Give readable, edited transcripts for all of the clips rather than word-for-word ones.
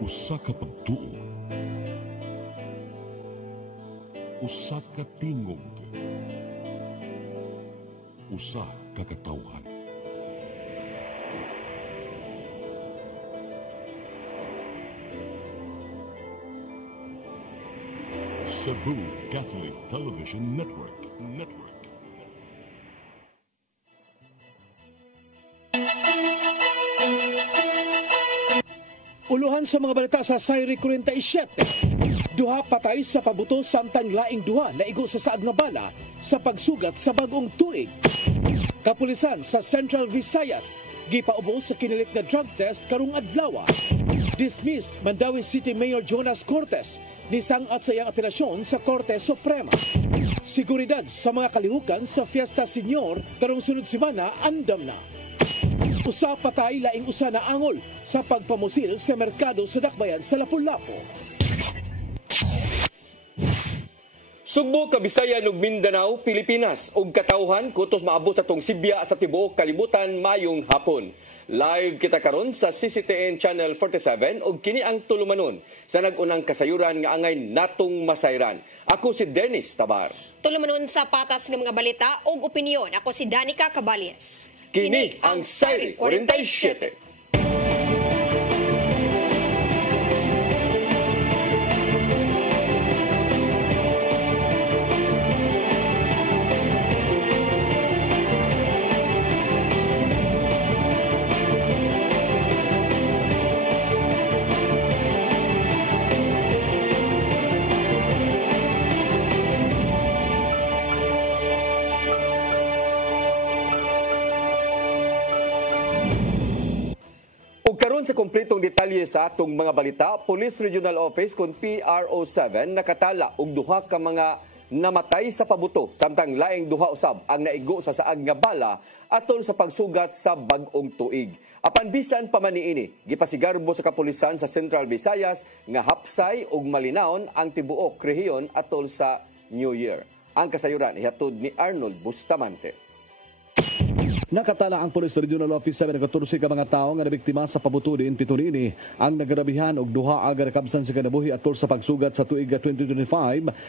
Usa ka pagtuo, usa ka tingog, usa ka katawhan. Cebu Catholic Television Network. Uluhan sa mga balita sa Sayri 47. Duha patay sa pabuto samtang laing duha na igo sa saad nga bala sa pagsugat sa bagong tuig. Kapulisan sa Central Visayas gipaubo sa kinilit nga drug test karong adlaw. Dismissed Mandawi City Mayor Jonas Cortes ni sangat sa iyang apelasyon sa Korte Suprema. Seguridad sa mga kalihukan sa Fiesta Senior karong sunod semana andam na. Usa patay laing usa na angol sa pagpamusil sa merkado sa Dakbayan sa Lapu-Lapu. Sugbo, Kabisayan ug Mindanao, Pilipinas ug katawhan kutos maabot sa tong Sibya sa tibuok kalibutan mayong hapon. Live kita karon sa CCTN Channel 47 ug kini ang tulumanon sa nag-unang kasayuran nga angay natong masayran. Ako si Dennis Tabar. Tulumanon sa patas ng mga balita ug opinyon. Ako si Danica Caballes. Kini ang Sayri 47. Karon sa kompletong detalye sa atong mga balita, Police Regional Office kung PRO7 nakatala og duha ka mga namatay sa pabuto samtang laing duha usab ang naigo sa saag nga bala atol sa pagsugat sa bag-ong tuig. Apan bisan pa man niini, gipasigarbo sa kapulisan sa Central Visayas nga hapsay ug malinawon ang tibuok rehiyon atol sa New Year. Ang kasayuran ihatod ni Arnold Bustamante. Nakatala ang Police Regional Office 714 ka mga tao nga nabiktima sa pabuto din pitunini ang nagarabihan og duha aga nakabsan sa kanabuhi atol sa pagsugat sa tuig 2025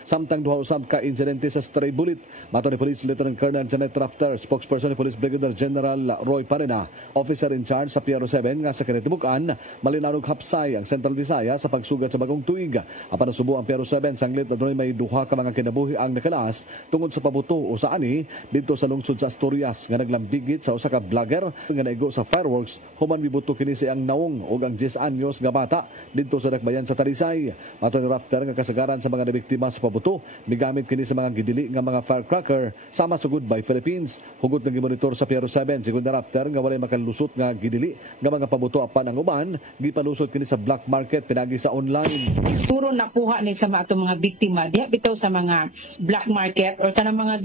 samtang duha usab ka insidente sa stray bullet. Mato ni Police Lieutenant Colonel Janet Rafter, spokesperson ni Police Brigadier General Roy Parena, officer in charge sa PRO7 nga sa kinatibukan, malinaw og hapsay ang Central Visayas sa pagsugat sa bagong tuig. Apan nasubo ang PRO7 sanglit adunay may duha ka mga kinabuhi ang nakalas tungod sa pabuto o sa ani didto sa lungsod sa Asturias nga naglambig sa usa ka vlogger nga naigo sa fireworks human mibuto kini siyang naong ug ang 10 anyos nga bata didto sa Dakbayan sa Talisay. Mato ni Rafter nga kasagaran sa mga nabiktima sa pabuto migamit kini sa mga gidili nga mga firecracker sama sa Goodbye Philippines. Hugot nga gimonitor sa PRO7 sigon ni Rafter nga walay makalusot nga gidili nga mga pabuto apan ang uban gipalusot kini sa black market pinagi sa online. Puro nakuha ni sa atong mga biktima diha bitaw sa mga black market or kanang mga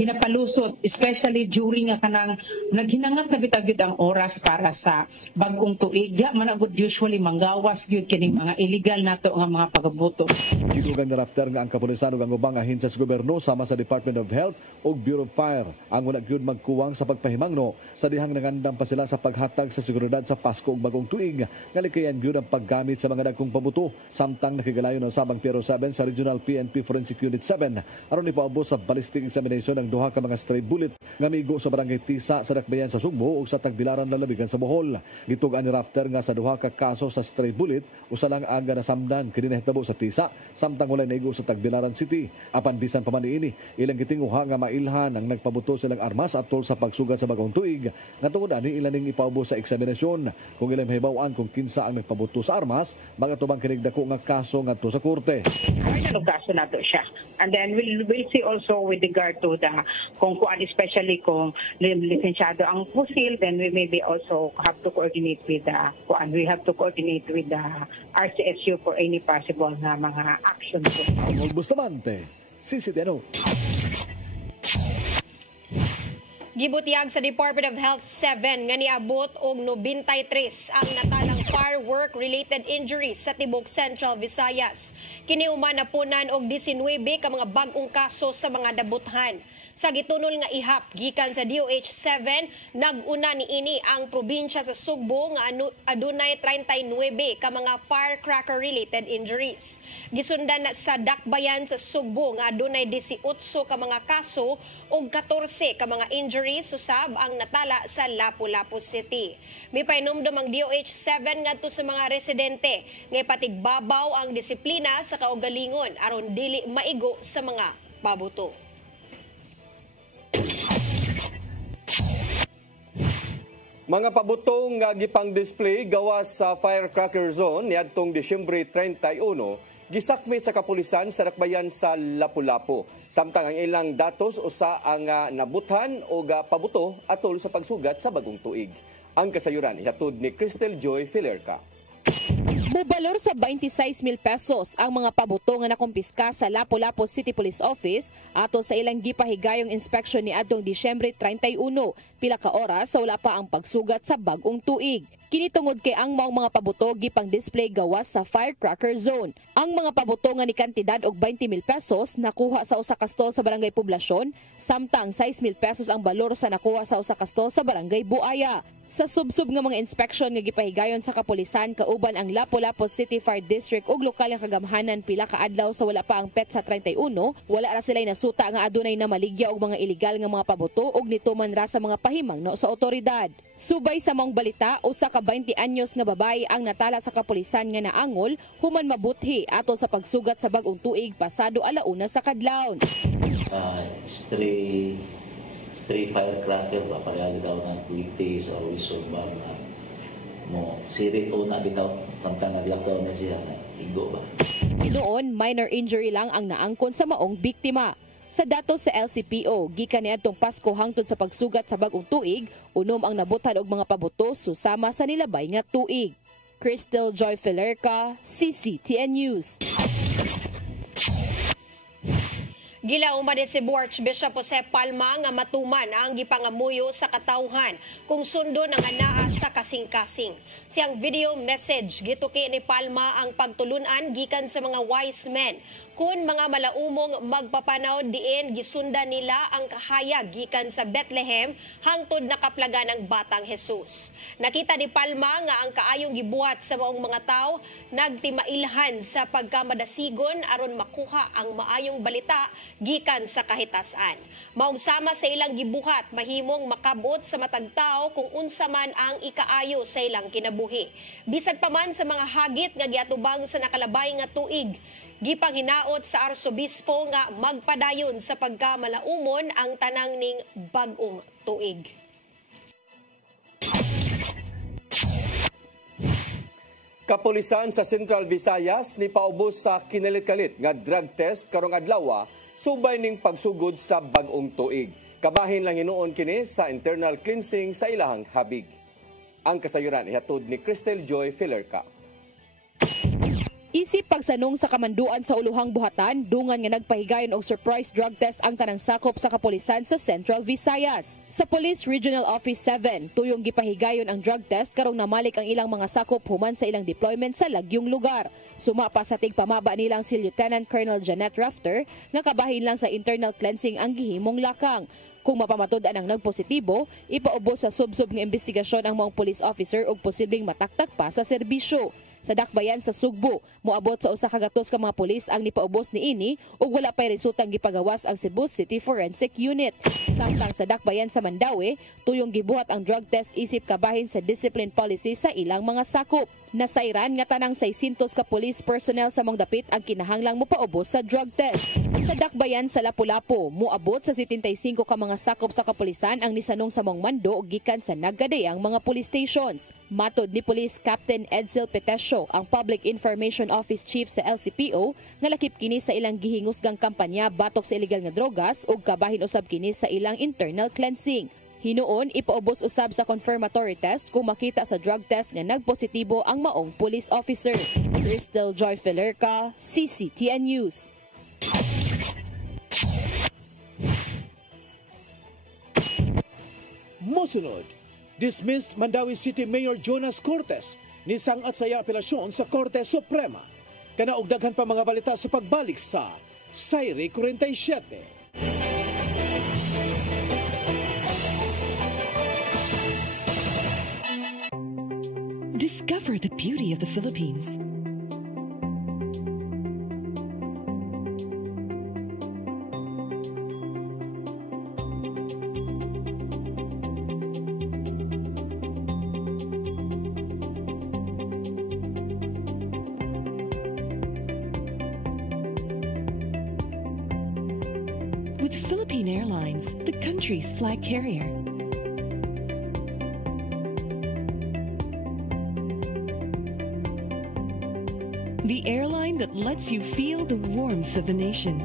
ginapalusot especially during nga kanang naghinangat na bitag gyud ang oras para sa bag-ong tuig. Diya man agud usually manggawas gyud kining mga illegal nato nga mga pagabuto. Gidugang ni Rafter nga ang kapulisan ug ang ubang ahensya sa gobyerno sama sa Department of Health ug Bureau of Fire ang wala gyud magkuwang sa pagpahimangno sa dihang nangandam pa sila sa paghatag sa seguridad sa Pasko ug bagong tuig nga likayan gyud ang paggamit sa mga dagkong pabuto samtang nakigalayon ang sabang PRO7 sa Regional PNP Forensic Unit 7 aron ipaubos sa ballistic examination ang duha ka mga stray bullet nga migo sa barangay Tisa sa Dakbayan sa Sugbo ug sa Tagbilaran lalabigan sa Bohol. Gitugan ni Rafter nga sa duha ka kaso sa stray bullet usa lang aga nasamdan kini nahitabo sa Tisa samtang walay naigo sa Tagbilaran City. Apan bisan pa man niini ilang gitinguha nga mailhan ang nagpabuto silang armas atol sa pagsugat sa bagong tuig nga tungod ani ilaning ipaubos sa eksaminasyon kung ilang mahibaw-an kung kinsa ang nagpabuto sa armas magatubang kining dako nga kaso ngadto sa korte. Ano kaso nato siya. And then we'll see also with regard to the kung kuan especially kung lisensyado ang pusil, then we maybe also have to coordinate with the RCSU for any possible na mga action. Arnold Bustamante, CCTN. Gibutiyag sa Department of Health 7 nga niabot og 93 ang natalang firework-related injuries sa tibok Central Visayas. Kini human napunan og 19 ka mga bag-ong kaso sa mga dabuthan. Sa gitunol nga ihap gikan sa DOH-7, nag-una niini ang probinsya sa Sugbo nga adunay 39 ka mga firecracker-related injuries. Gisundan na sa Dakbayan sa Sugbo nga adunay 18 ka mga kaso ug 14 ka mga injuries usab ang natala sa Lapu-Lapu City. Mipainomdom ang DOH-7 ngadto sa mga residente nga patigbabaw ang disiplina sa kaugalingon aron dili maigo sa mga pabuto. Mga pabutong nga gipang-display gawas sa firecracker zone niadtong Disyembre 31, gisakmit sa kapulisan sa Dakbayan sa Lapu-Lapu. Samtang ang ilang datos usa ang nabuthan o pabuto atol sa pagsugat sa bagong tuig. Ang kasayuran ihatod ni Cristel Joy Filerca. Mubalor sa 26,000 pesos ang mga pabuto nga nakumpiska sa Lapu-Lapu City Police Office ato sa ilang gipahigayong inspeksyon ni adtong Disyembre 31, pila ka oras sa wala pa ang pagsugat sa bagong tuig. Kinitungod kay ang mga pabuto gipang display gawas sa firecracker zone. Ang mga pabuto nga ni kantidad og 20,000 pesos nakuha sa usa ka stall sa Barangay Poblasyon, samtang 6,000 pesos ang balor sa nakuha sa usa ka stall sa Barangay Buaya. Sa subsub nga mga inspeksyon nga gipahigayon sa kapulisan kauban ang Lapu-Lapu City Fire District ug lokal nga kagamhanan pila ka adlaw sa wala pa ang petsa 31, wala ra sila'y nasuta nga adunay na maligya og mga ilegal nga mga pabuto ug nituman ra sa mga pahimangno sa otoridad. Subay sa maong balita, usa ka 20 anyos nga babae ang natala sa kapulisan nga naangol human mabuthi ato sa pagsugat sa bagong tuig pasado alauna sa kadlawon. Stray firecracker ba pareha daw ng 20 sa whistle ba mo sirit o na bitaw samtang nag-lockdown na siya na igo ba. Noon, minor injury lang ang naangkon sa maong biktima. Sa datos sa LCPO, gikan niadtong Pasko hangtod sa pagsugat sa bagong tuig, unom ang nabutan og mga pabuto susama sa nilabay nga tuig. Cristel Joy Filerca, CCTN News. Gilauman ni si Archbishop Jose Palma nga matuman ang gipangamuyo sa katawhan kung sundo ng anaa sa kasing-kasing. Siyang video message gituki ni Palma ang pagtulunan gikan sa mga wise men. Kung mga malaumong magpapanaw diin gisundan nila ang kahayag gikan sa Bethlehem hangtod nakaplaga ng batang Jesus. Nakita ni Palma nga ang kaayong gibuhat sa maong mga tao nagtimailhan sa pagkamadasigon aron makuha ang maayong balita gikan sa kahitasan. Maong sama sa ilang gibuhat mahimong makabot sa matag tao kung unsa man ang ikaayo sa ilang kinabuhi. Bisag pa man sa mga hagit nga giatubang sa nakalabay nga tuig, gipanghinaot sa arsobispo nga magpadayon sa pagkamalaumon ang tanang ning bag-ong tuig. Kapulisan sa Central Visayas ni paubos sa kinalit-kalit nga drug test karong adlaw subay ning pagsugod sa bag-ong tuig. Kabahin lang hinuon kini sa internal cleansing sa ilahang habig. Ang kasayuran ihatod ni Cristel Joy Filerca. Isip pagsanong sa kamanduan sa uluhang buhatan, dungan nga nagpahigayon og surprise drug test ang kanang sakop sa kapulisan sa Central Visayas. Sa Police Regional Office 7, tuyong gipahigayon ang drug test karong namalik ang ilang mga sakop human sa ilang deployment sa lagyong lugar. Suma pa sa tigpamaba nilang si Lieutenant Colonel Janet Rafter nga kabahin lang sa internal cleansing ang gihimong lakang. Kung mapamatud-an ang nagpositibo, ipaubos sa subsub nga investigasyon ang mga police officer ug posibleng mataktak pa sa serbisyo. Sa Dakbayan sa Sugbo, moabot sa usa ka gatos ka mga pulis ang nipaubos niini ug wala pay resultang gipagawas ang Cebu City Forensic Unit. Samtang sa Dakbayan sa Mandaue, tuyong gibuhat ang drug test isip kabahin sa discipline policy sa ilang mga sakop. Nasairan nga tanang 600 ka police personnel sa mong dapit ang kinahanglang mopaubos sa drug test. Sa Dakbayan sa Lapu-Lapu, moabot sa 75 ka mga sakop sa kapulisan ang nisanong sa mong mando gikan sa naggadayang mga police stations. Matod ni Police Captain Edsel Petesio, ang Public Information Office Chief sa LCPO, nga lakip kini sa ilang gihingusgang kampanya batok sa illegal nga drogas ug kabahin usab kini sa ilang internal cleansing. Hinuon, ipaubos usab sa confirmatory test kung makita sa drug test nga nagpositibo ang maong police officer. Cristel Joy Filerca, CCTN News. Mosunod, dismissed Mandaue City Mayor Jonas Cortes ni sangat sa apelasyon sa Korte Suprema. Kanaog daghan pa mga balita sa pagbalik sa Sayri 47. Discover the beauty of the Philippines. With Philippine Airlines, the country's flag carrier. The airline that lets you feel the warmth of the nation.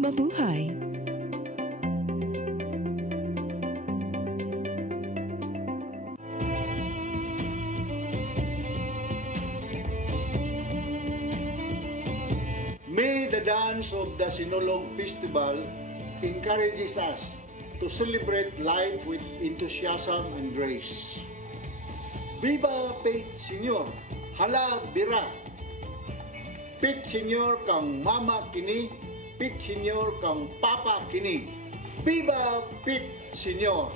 Mabuhay! May the dance of the Sinulog Festival encourages us to celebrate life with enthusiasm and grace. Viva Pete Senior! Hala Bira! Pete Senior kang mama kini, Pete Senior kang papa kini. Viva Pete Senior!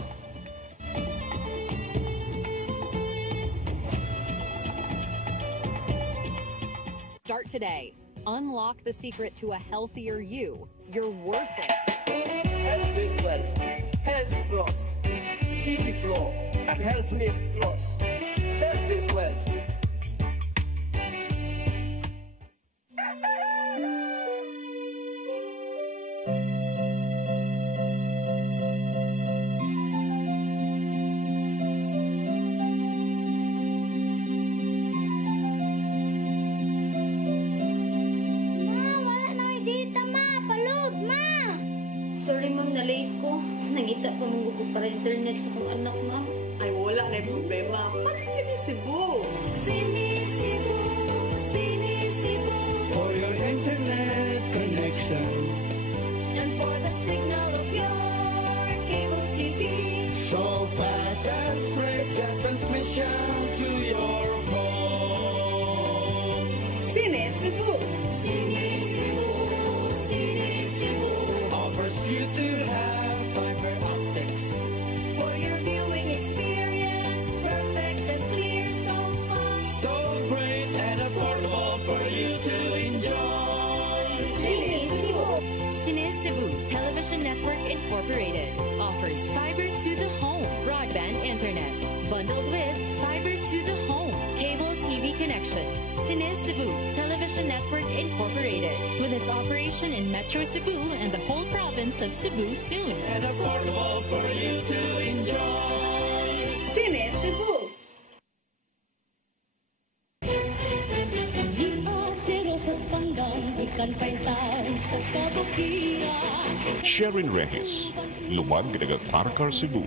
Start today. Unlock the secret to a healthier you. You're worth it. Health is wealth. Health plus. CC Flow. Health Lift Plus. Health is wealth. Sorry ma'am, na-late ko. Nangita pa mong gusto para internet sa kong anak ma'am. Ay, wala na yung problema. Mag-Sinisibu! Sinisibu, Sinisibu. For your internet connection. And for the signal of your cable TV. So fast and straight the transmission to your home. Sinisibu! Sinisibu, Sinisibu. Offers you to have fiber optics. For your viewing experience, perfect and clear so far. So great and affordable for you to enjoy. Sinisibu. Sinisibu Television Network Incorporated offers fiber to the home broadband internet bundled with fiber to the home cable TV connection. Sinisibu Television Network Incorporated with its operation in Metro Cebu and the whole province of Cebu soon. And affordable for you to enjoy. Sinisibu! Sharon Reyes, lumad ginaga Karkar Cebu.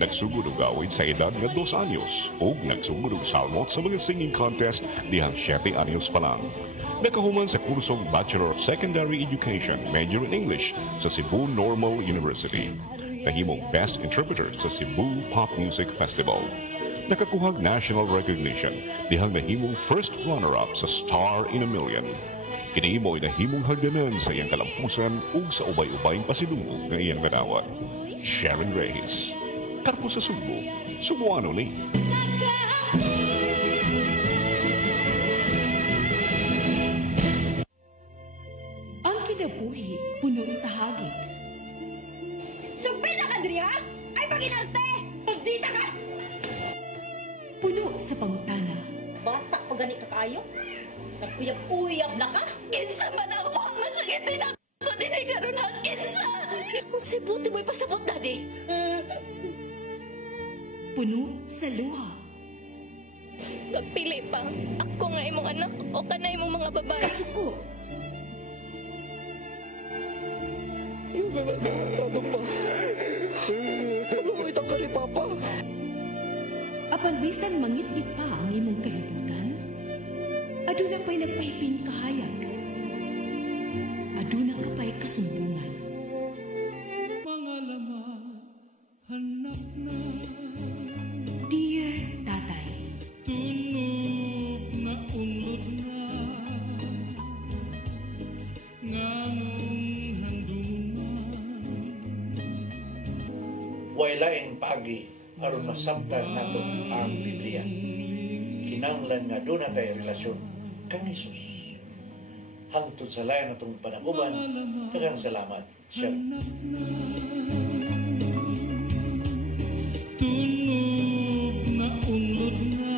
Nagsugod og awit sa edad nga 2 anyos o nagsugod og salmot sa mga singing contest dihang 7 anyos pa lang. Nakahuman sa kursong Bachelor of Secondary Education, major in English sa Cebu Normal University. Nahimong Best Interpreter sa Cebu Pop Music Festival. Nakakuhag national recognition dihang nahimong first runner-up sa Star in a Million. Kinahimo ay nahimong hagdanan sa iyang kalampusan ug sa ubay-ubayng pasidungog ng iyang kadawat. Sharon Reyes. Karpo sa Subo, Subuano ni. Ang kinabuhi, puno sa hagit. Sugpila ka, Dria! Ay, pag-inarte! Pagdita ka! Puno sa pangutana. Bata pa ganito kayo? Naguyab-uyab na ka? Kinsa man ang mga sakitin ako din ay karoon na kinsa! Kung si Buti mo'y pasabot na di. Puno sa luha. Pagpili pa, ako nga imong anak o kanay imong mga babae. Kasuko. Yung ano pa? Pag-uwitan ka ni Papa. Apan bisan mangit-ngit pa ang imong kalibutan, aduna pa'y nagpahiping kahayag. Aduna ka pa'y kasumbungan. Mga laman, hanap na. Dear Tatay, tunog na Wailaing pagi aron masabtan nato ang Biblia. Kinanglan nga doon natay relasyon kang Jesus. Hangtod sa layan natong panaguban, daghang salamat. Shalom. Tunog na unlod na.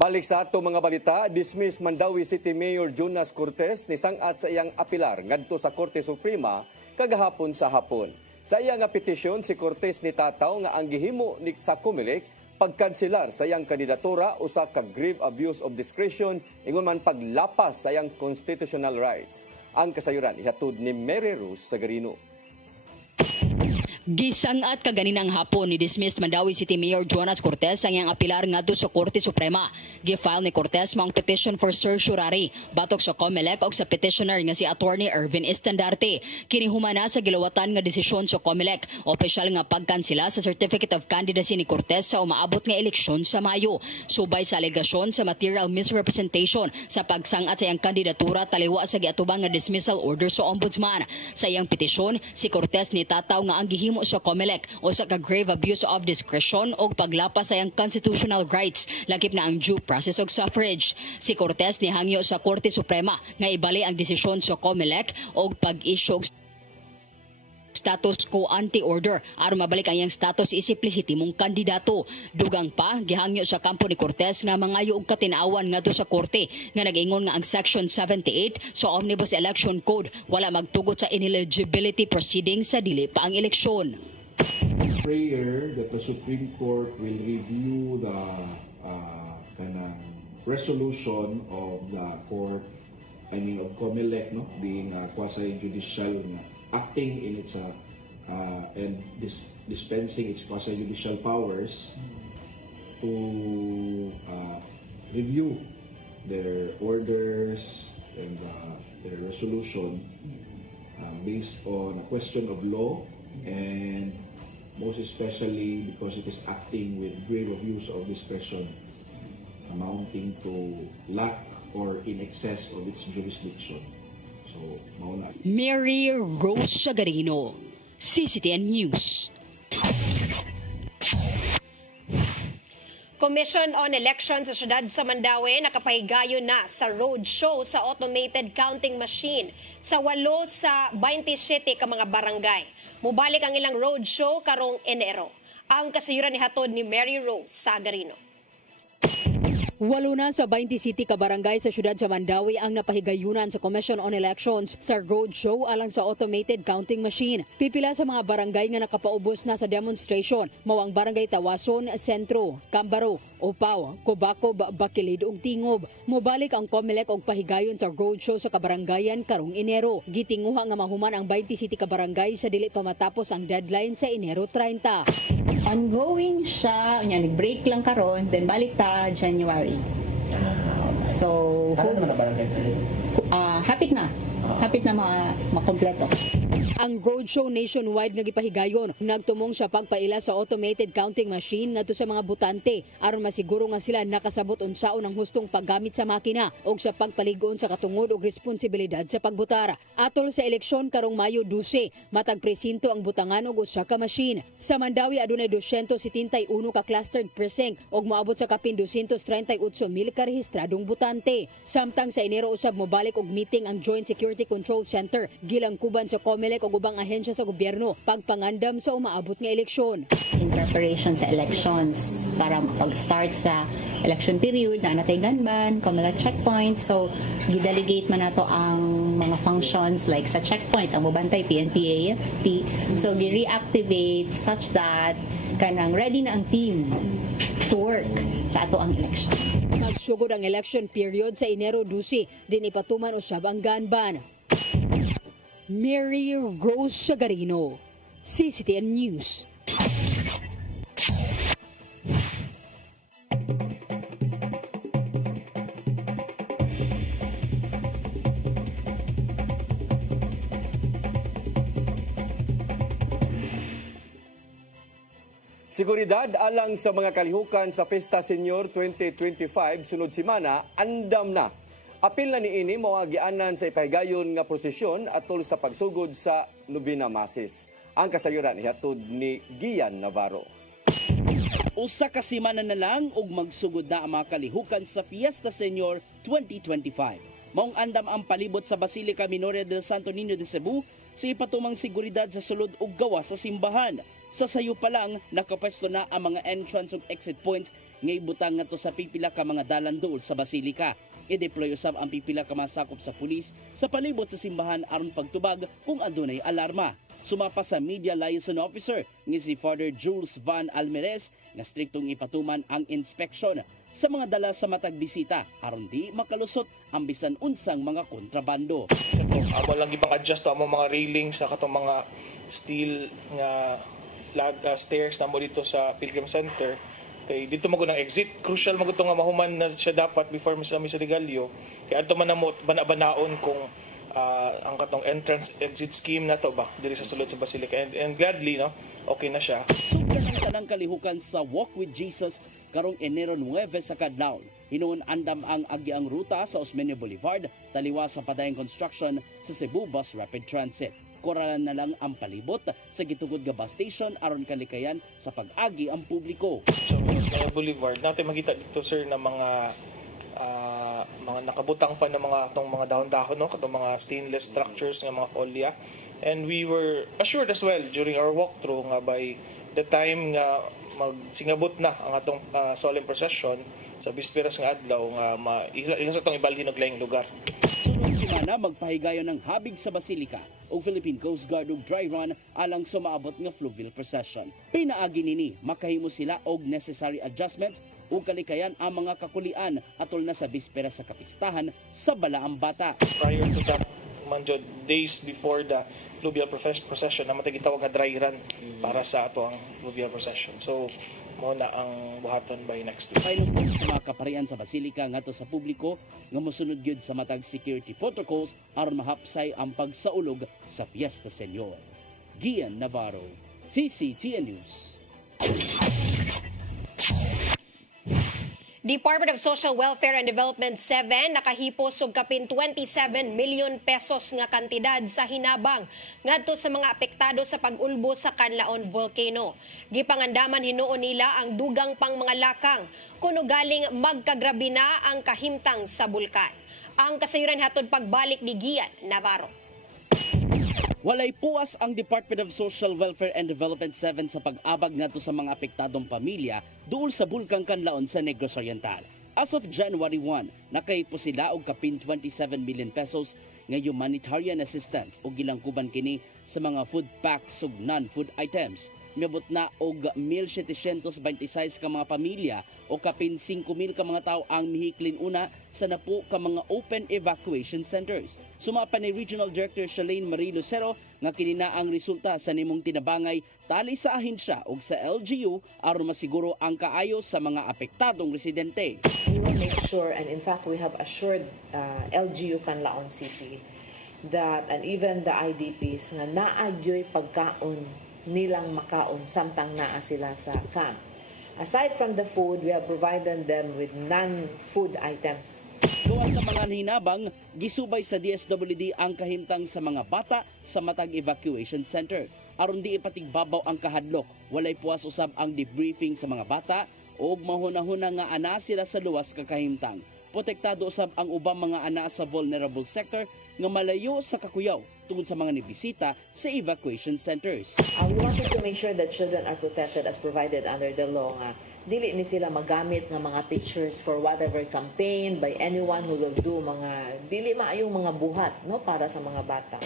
Balik sa ato mga balita, dismiss Mandawi City Mayor Jonas Cortez ni sangat sa iyang apilar ngadto sa Korte Suprema kagahapon sa hapon. Sa iyang petisyon, si Cortez ni tataw nga ang gihimo ni sa Comelec pagkanselar sa iyang kandidatura usa ka grave abuse of discretion ingon man paglapas sa iyang constitutional rights. Ang kasayuran ihatod ni Mary Rose Sagarino. Gisangat kaganinang hapon ni dismissed Mandawi City Mayor Jonas Cortez ang iyang apilar ngadto sa Korte Suprema. Gifile ni Cortez maong petition for certiorari batok sa Comelec og sa petitioner nga si Attorney Ervin Estandarte. Kini humana sa gilawatan nga desisyon sa Comelec, opisyal nga pagkansela sa Certificate of Candidacy ni Cortez sa umaabot nga eleksyon sa Mayo. Subay sa alegasyon sa material misrepresentation sa pagsangat sa iyang kandidatura taliwa sa giatubang nga dismissal order sa Ombudsman. Sa iyang petisyon, si Cortez ni tataw nga ang gihimo sa Comelec o sa grave abuse of discretion o paglapas sa iyang constitutional rights, lakip na ang due process of suffrage. Si Cortez ni hangyo sa Korte Suprema nga ibali ang desisyon sa Comelec o pag-issue status quo anti-order aron mabalik ang iyang status isip lehitimong kandidato. Dugang pa, gihangyo sa kampo ni Cortez nga mangayo og katinawan ngadto sa korte nga nag-ingon nga ang Section 78 sa Omnibus Election Code wala magtugot sa ineligibility proceedings sa dili pa ang eleksyon. Prayer that the Supreme Court will review the resolution of the court, of Comelec, no, being quasi-judicial acting in its and dispensing its quasi-judicial powers to review their orders and their resolution based on a question of law, and most especially because it is acting with grave abuse of discretion amounting to lack or in excess of its jurisdiction. So, mauna. Mary Rose Sagarino, CCTN News. Commission on Elections sa siyudad sa Mandawi nakapahigayon na sa roadshow sa automated counting machine sa 8 sa 27 ka mga barangay. Mubalik ang ilang roadshow karong Enero. Ang kasayuran ni hatod ni Mary Rose Sagarino. 8 na sa 20 city ka barangay sa siyudad sa Mandawi ang napahigayunan sa Commission on Elections sa roadshow alang sa automated counting machine. Pipila sa mga barangay nga nakapaubos na sa demonstration mao ang Barangay Tawason, Sentro, Cambaro, Upaw, Cobacob, Bacilid ug Tingob. Mobalik ang Comelec og pahigayon sa roadshow sa kabarangayan karong Enero. Gitinguha nga mahuman ang 20 city ka barangay sa dili pa matapos ang deadline sa Enero 30. Ongoing siya, nag-break lang karon, then balik ta January. So, hapit na makompleto. Ang roadshow nationwide nga gipahigayon nagtumong sa pagpaila sa automated counting machine ngadto sa mga botante aron masiguro nga sila nakasabot unsaon ang hustong paggamit sa makina ug sa pagpalig-on sa katungod ug responsibilidad sa pagbotar. Atol sa eleksyon karong Mayo 12, matag presinto ang butangan og usa ka machine. Sa Mandawi adunay 271 ka clustered precinct ug moabot sa kapin 238,000 ka rehistradong botante. Samtang sa Enero usab mobalik og meeting ang Joint Security Control Center gilangkuban sa Comelec ug ubang ahensya sa gobyerno pagpangandam sa umaabot nga eleksyon. In preparation sa elections para pag-start sa election period na natay ganban, Comelec checkpoint, so gidelegate man nato ang mga functions like sa checkpoint ang mobantay PNP, AFP, so gi-reactivate such that kanang ready na ang team to work sa ato ang election. Nagsugod ang election period sa Enero 12, din ipatuman usab ang ganban. Mary Rose Sagarino, CCTN News. Seguridad alang sa mga kalihukan sa Fiesta Senior 2025 sunod semana andam na. Apil na niini mao agianan sa ipahigayon nga prosesyon atol sa pagsugod sa Novena Masses. Ang kasayuran ihatod ni Gian Navarro. Usa ka semana na lang ug magsugod na ang mga kalihukan sa Fiesta Senior 2025. Maong andam ang palibot sa Basilica Minoria del Santo Niño de Cebu sa ipatumang seguridad sa sulod ug gawa sa simbahan. Sa sayo pa lang, nakapwesto na ang mga entrance ug exit points nga ibutang ngadto sa pipila ka mga dalan duol sa Basilika. I-deploy usab ang pipila ka mga sakop sa pulis sa palibot sa simbahan aron pagtubag kung adunay alarma. Sumapa sa media liaison officer nga si Father Jules Van Almeres nga striktong ipatuman ang inspeksyon sa mga dala sa matag bisita aron di makalusot ang bisan unsang mga kontrabando. Amo lang ibang adjust to amo mga railing sa katong mga steel nga stairs na mo dito sa Pilgrim Center. Kay dito mo ng exit, crucial mo nga mahuman na siya dapat before mo sa Regalio. Kaya ato man na mo banaon kung ang katong entrance exit scheme na to ba diri sa sulod sa Basilica, and gladly no okay na siya. Sugdan ang tanang kalihukan sa Walk with Jesus karong Enero 9 sa kadlawon. Hinuon andam ang agiang ruta sa Osmeña Boulevard taliwa sa padayong construction sa Cebu Bus Rapid Transit. Koralan na lang ang palibot sa gitugod nga bus station aron kalikayan sa pag-agi ang publiko. So sa Boulevard natin makita dito sir na mga nakabutang pa na mga atong mga dahon-dahon no katong mga stainless structures nga mga folya, and we were assured as well during our walkthrough nga by the time nga magsingabot na ang atong solemn procession sa bisperas nga adlaw nga ilas atong ibalhin og laing lugar. Sunod semana magpahigayon ng habig sa Basilica o Philippine Coast Guard ug dry run alang sa maabot nga fluvial procession. Pinaagi nini makahimo sila og necessary adjustments ug kalikayan ang mga kakulian atol na sa bispera sa kapistahan sa Balaang Bata. Prior to that, manjod days before the fluvial procession na matagitawag nga dry run para sa ato ang fluvial procession. So mo na ang buhaton by next week. Payon po sa mga kaparian sa Basilica ngadto sa publiko nga mosunod gyud sa matag security protocols aron mahapsay ang pagsaulog sa Fiesta Senior. Gian Navarro, CCTN News. Department of Social Welfare and Development 7 nakahipos og kapin 27 million pesos nga kantidad sa hinabang ngadto sa mga apektado sa pag-ulbo sa Canlaon Volcano. Gipangandaman hinuon nila ang dugang pang mga lakang kuno galing magkagrabe na ang kahimtang sa bulkan. Ang kasayuran hatod pagbalik ni Gian Navarro. Walay puwas ang Department of Social Welfare and Development 7 sa pag-abag ngadto sa mga apektadong pamilya duol sa Bulkang Canlaon sa Negros Oriental. As of January 1, nakaipo sila og kapin 27 million pesos nga humanitarian assistance o gilangkuban kini sa mga food packs ug non-food items. Miabot na og 1,726 ka mga pamilya o kapin 5,000 ka mga tao ang mihiklin una sa napo ka mga open evacuation centers. Sumapa ni Regional Director Shalane Marie Lucero nga kini na ang resulta sa nimong tinabangay tali sa ahensya ug sa LGU aron masiguro ang kaayo sa mga apektadong residente. We will make sure, and in fact we have assured LGU Canlaon City that, and even the IDPs nga naadyoy pagkaon nilang makaon samtang naa sila sa camp. Aside from the food, we have provided them with non-food items. Gawa sa mga hinabang, gisubay sa DSWD ang kahimtang sa mga bata sa matag evacuation center. Aron di ipatigbabaw ang kahadlok, walay puwas usab ang debriefing sa mga bata ug mahuna-huna nga ana sila sa luwas ka kahimtang. Protektado usab ang ubang mga ana sa vulnerable sector nga malayo sa kakuyaw tungod sa mga nibisita sa evacuation centers. We wanted to make sure that children are protected as provided under the law. Dili ni sila magamit ng mga pictures for whatever campaign by anyone who will do mga dili maayong mga buhat no para sa mga bata.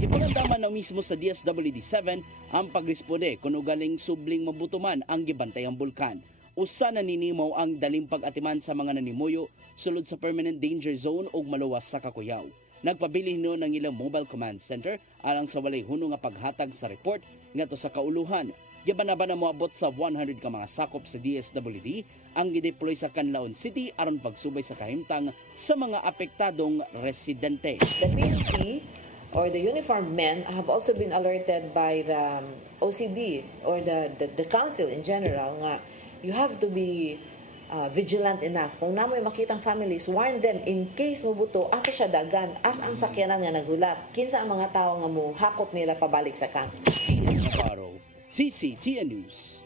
Ipangandaman na mismo sa DSWD-7 ang pagresponde kung galing subling mabutuman ang gibantayang bulkan. Usa na ninimaw ang daling pag-atiman sa mga nanimuyo sulod sa permanent danger zone ug maluwas sa kakuyaw. Nagpabilin no ng ilang mobile command center alang sa walay huno nga paghatag sa report ngadto sa kauluhan. Gibanaban na moabot sa 100 ka mga sakop sa DSWD ang gideploy sa Canlaon City aron pagsubay sa kahimtang sa mga apektadong residente. The PNP or the uniformed men have also been alerted by the OCD or the council in general nga you have to be vigilant enough. Kung namoy makitang families, warn them in case mubuto, asa siya dagan, as ang sakyanan nga nagulat. Kinsa ang mga tao nga mo hakot nila pabalik sa camp. Navarro, CCTN News.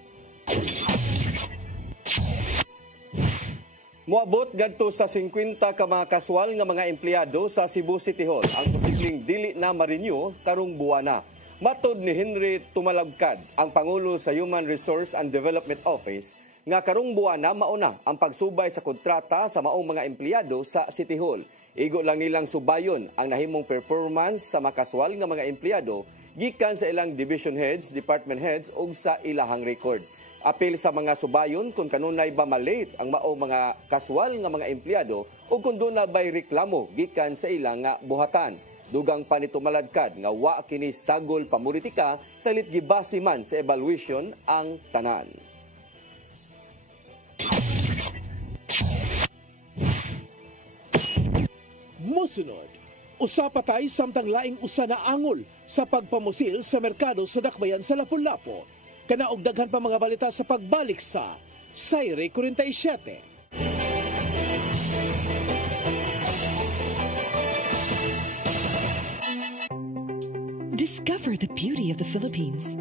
Moabot gadto sa 50 ka mga kaswal nga mga empleyado sa Cebu City Hall ang posibleng dili na ma-renew karong buwana. Matod ni Henry Tumalagkad, ang Pangulo sa Human Resource and Development Office, nga karong buwana mauna ang pagsubay sa kontrata sa maong mga empleyado sa City Hall. Igo lang nilang subayon ang nahimong performance sa makaswal nga mga empleyado gikan sa ilang division heads, department heads ug sa ilahang record. Apil sa mga subayon kung kanunay ba malate ang mao mga kaswal nga mga empleyado o kung doon na ba'y reklamo gikan sa ilang nga buhatan. Dugang pa ni Tumalagkad nga wa kini sagol pamulitika sa litgibasi man sa evaluation ang tanan. Mosunod, usa patay samtang laing usa na angol sa pagpamusil sa merkado sa Dakbayan sa Lapu-Lapu. Kanaog daghan pa mga balita sa pagbalik sa Sayre 47. Discover the beauty of the Philippines.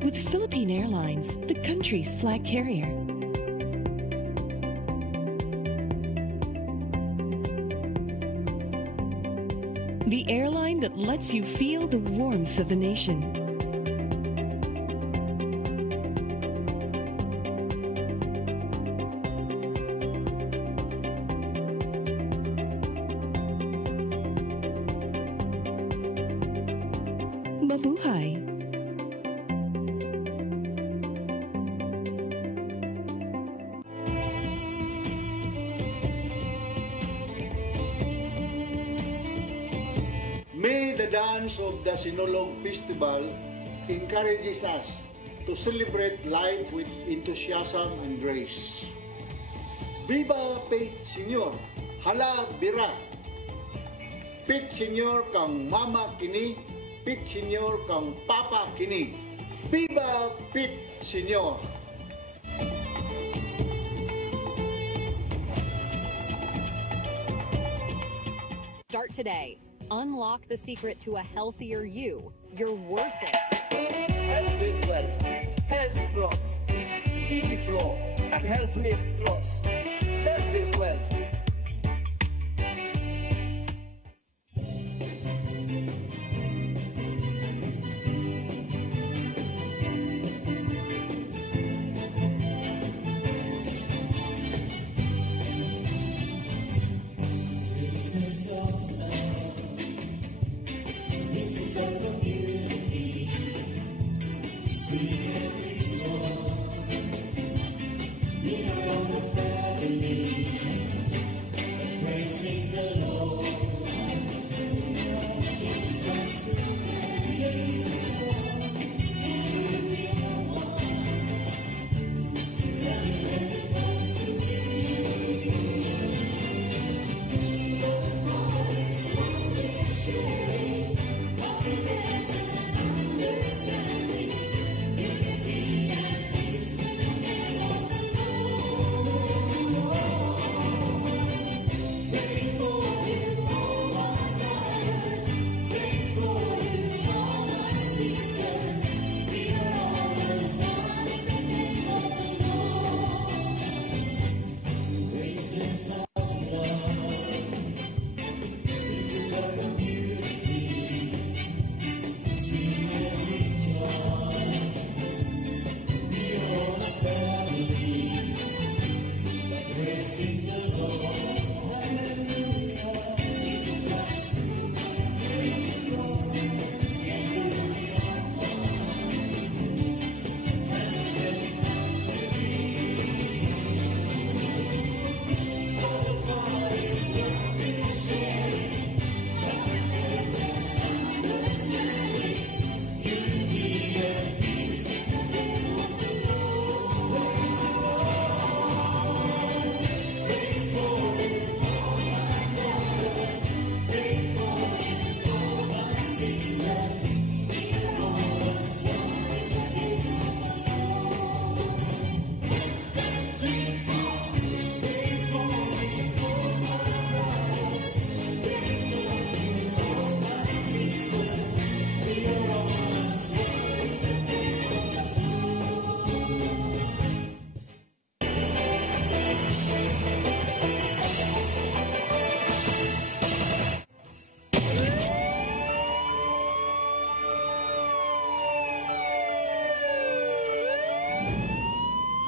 With Philippine Airlines, the country's flag carrier. The airline that lets you feel the warmth of the nation. Mabuhay! May the dance of the Sinulog Festival encourages us to celebrate life with enthusiasm and grace. Viva Pete Senior! Hala Bira! Pete Senior kang mama kini, Pete Senior kang papa kini. Viva Pete Senior! Start today. Unlock the secret to a healthier you. You're worth it. Health is wealth. Health plus. CC Flow and Health Lift Plus. Health is wealth.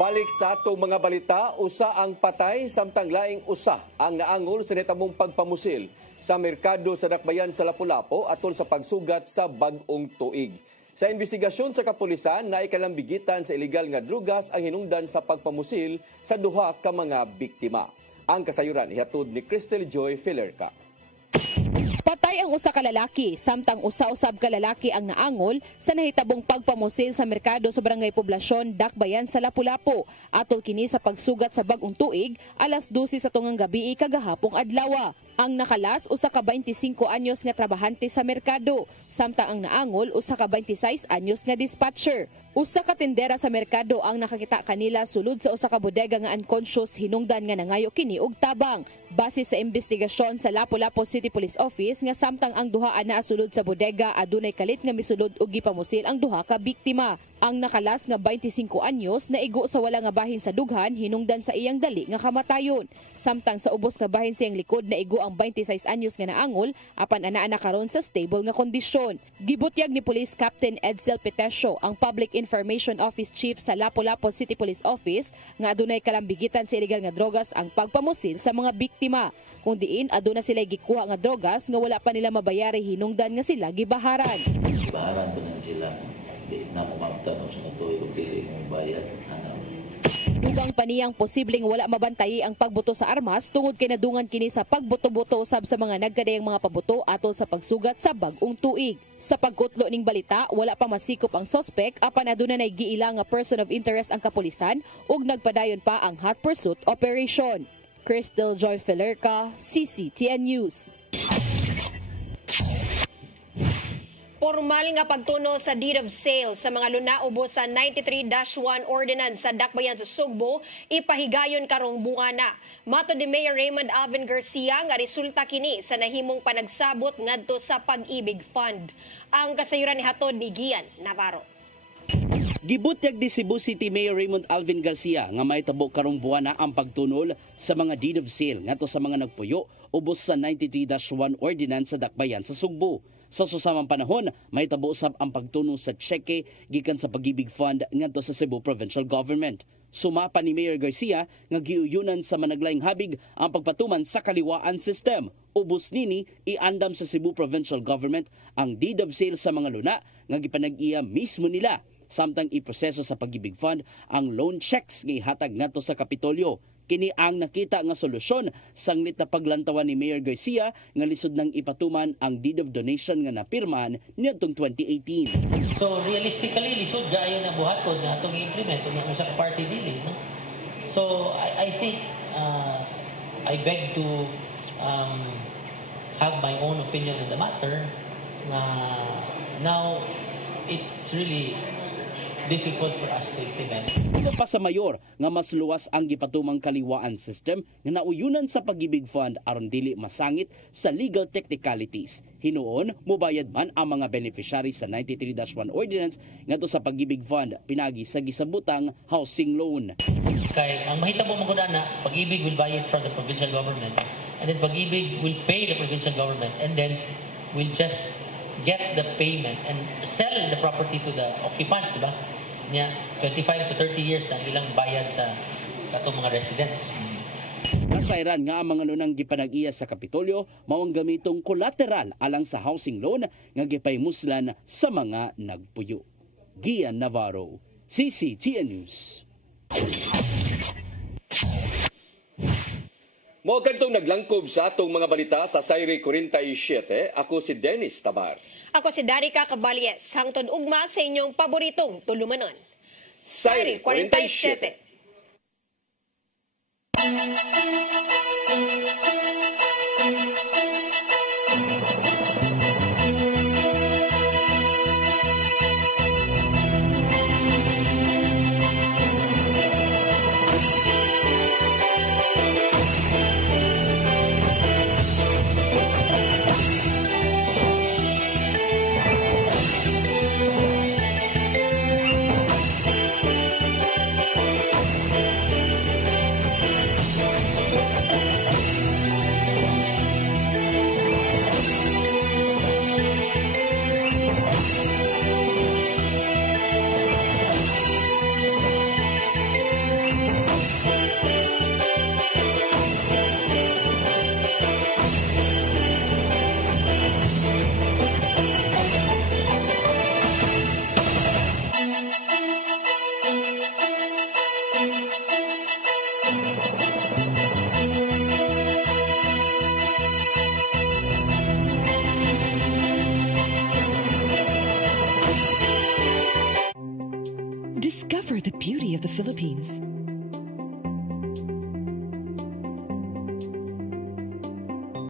Balik sa atong mga balita, usa ang patay samtang laing usa ang naangol sa nitabong pagpamusil sa merkado sa Dakbayan sa Lapu-Lapu atol sa pagsugat sa bag-ong tuig. Sa investigasyon sa kapulisan, naikalambigitan sa ilegal nga drugas ang hinungdan sa pagpamusil sa duha ka mga biktima. Ang kasayuran ihatod ni Crystal Joy Filerca. Patay ang usa ka lalaki, samtang usa-usab ka lalaki ang naangol sa nahitabong pagpamusil sa merkado sa Barangay Poblasyon, Dakbayan sa Lapu-Lapu. Atol kini sa pagsugat sa bag-ong tuig, alas 12 sa tungang gabi kagahapong adlaw. Ang nakalas, usa ka 25 anyos nga trabahante sa merkado, samtang ang naangol, usa ka 26 anyos nga dispatcher. Usa ka tindera sa merkado ang nakakita kanila sulod sa usa ka bodega nga unconscious, hinungdan nga nangayo kini og tabang. Base sa investigasyon sa Lapu-Lapu City Police Office nga samtang ang duha ana sulod sa bodega, adunay kalit nga misulod og gipamusil ang duha ka biktima. Ang nakalas nga 25 anyos naigo sa wala nga bahin sa dughan, hinungdan sa iyang dali nga kamatayon. Samtang sa ubos nga bahin siyang likod naigo ang 26 anyos nga naangol, apan ana karon sa stable nga kondisyon. Gibutyag ni Police Captain Edsel Petesio, ang Public Information Office Chief sa Lapu-Lapu City Police Office, nga adunay kalambigitan sa illegal nga drogas ang pagpamusil sa mga biktima. Kung diin aduna sila gikuha nga drogas nga wala pa nila mabayari, hinungdan nga sila gibaharan. Gibaharan pa na sila. Di na mo mamtanong sa natuloy kung dili mong bayad. Dugang pa niyang posibleng wala mabantayi ang pagbuto sa armas tungod kay nadungan kini sa pagbuto-buto usab sa mga nagkadayang mga pabuto atol sa pagsugat sa bag-ong tuig. Sa pagkutlo ning balita, wala pa masikop ang suspect, apan aduna nay giila nga person of interest ang kapulisan ug nagpadayon pa ang hot pursuit operation. Crystal Joy Filerca, CCTN News. Formal nga pagtuno sa deed of sale sa mga luna ubos sa 93-1 ordinance sa Dakbayan sa Sugbo ipahigayon karong bungana. Mato ni Mayor Raymond Alvin Garcia nga resulta kini sa nahimong panagsabot ngadto sa Pag-ibig Fund. Ang kasayuran ni hatod ni Gian Navarro. Gibutyag ni Cebu City Mayor Raymond Alvin Garcia nga mahitabo karong buwana ang pagtunol sa mga deed of sale ngadto sa mga nagpuyo ubos sa 93-1 ordinance sa Dakbayan sa Sugbo. Sa susamang panahon, mahitabo usab ang pagtuno sa cheque gikan sa Pag-ibig Fund ngadto sa Cebu Provincial Government. Sumapa ni Mayor Garcia nga giuyunan sa managlaing habig ang pagpatuman sa kaliwaan system. Ubos nini iandam sa Cebu Provincial Government ang deed of sale sa mga luna nga gipanag-iya mismo nila. Samtang iproseso sa Pag-ibig Fund ang loan checks nga ihatag ngadto sa Kapitolyo. Kini ang nakita nga solusyon sanglit na paglantawan ni Mayor Garcia nga lisod nang ipatuman ang deed of donation nga napirmahan niadtong 2018. So realistically lisod gaayo na buhaton nga atong i-implement ug usa ka party billing, no? So I think I beg to have my own opinion on the matter. Now it's really difficult for us to implement. Ito pa sa mayor nga mas luwas ang gipatumang kaliwaan system nga nauyunan sa Pag-ibig Fund aron dili masangit sa legal technicalities. Hinuon, mobayad man ang mga beneficiary sa 93-1 ordinance ngadto sa Pag-ibig Fund pinagi sa gisabutang housing loan. Kay ang mahitabo man gud na Pag-ibig will buy it from the provincial government and then Pag-ibig will pay the provincial government and then we'll just get the payment and sell the property to the occupants, di ba? Nya 25 to 30 years na ilang bayad sa atong mga residents. Nasairan nga ang mga lunang gipanag-iya sa Kapitolyo mawang gamitong collateral alang sa housing loan nga gipaymuslan sa mga nagpuyo. Gian Navarro, CCTN News. Mo kadtong naglangkob sa atong mga balita sa Sayre 47, ako si Dennis Tabar. Ako si Darika Caballes, hangtod ugma sa inyong paboritong tulumanon. Sayre 47. Discover the beauty of the Philippines.